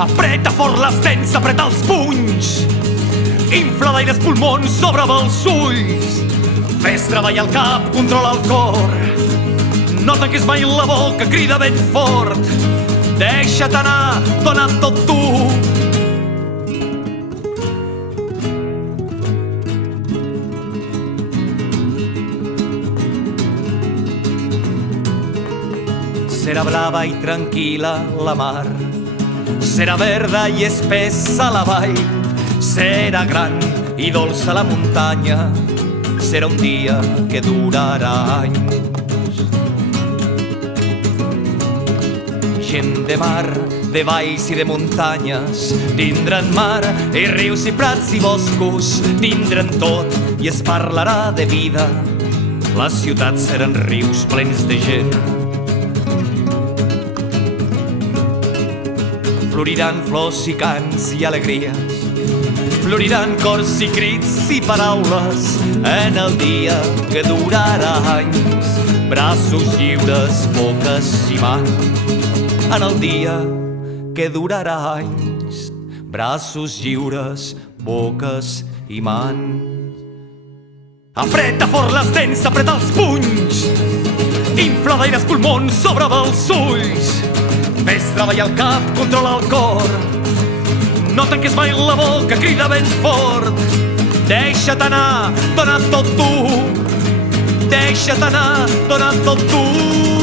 Apreta fort les dents, apreta els punys. Infla d'aire els pulmons, obre els ulls. Fes treballar el cap, controla el cor. No tanquis mai la boca, crida ben fort. Deixa't anar, dona tot tu. Serà blava i tranquil·la la mar, serà verda i espessa la vall, serà gran i dolça la muntanya, serà un dia que durarà anys. Gent de mar, de valls i de muntanyes, tindran mar i rius i prats i boscos, tindran tot i es parlarà de vida. Les ciutats seran rius plens de gent. Floriran flors i cants i alegries, floriran cors i crits i paraules en el dia que durarà anys. Braços lliures, boques i mans, en el dia que durarà anys. Braços lliures, boques i mans. Apreta fort les dents, apreta els punys. Infla d'aire els pulmons, obre els ulls. Fes treballar el cap, controla el cor. No tanquis mai la boca, crida ben fort. Deixa't anar, dona tot tu. Deixa't anar, dona tot tu.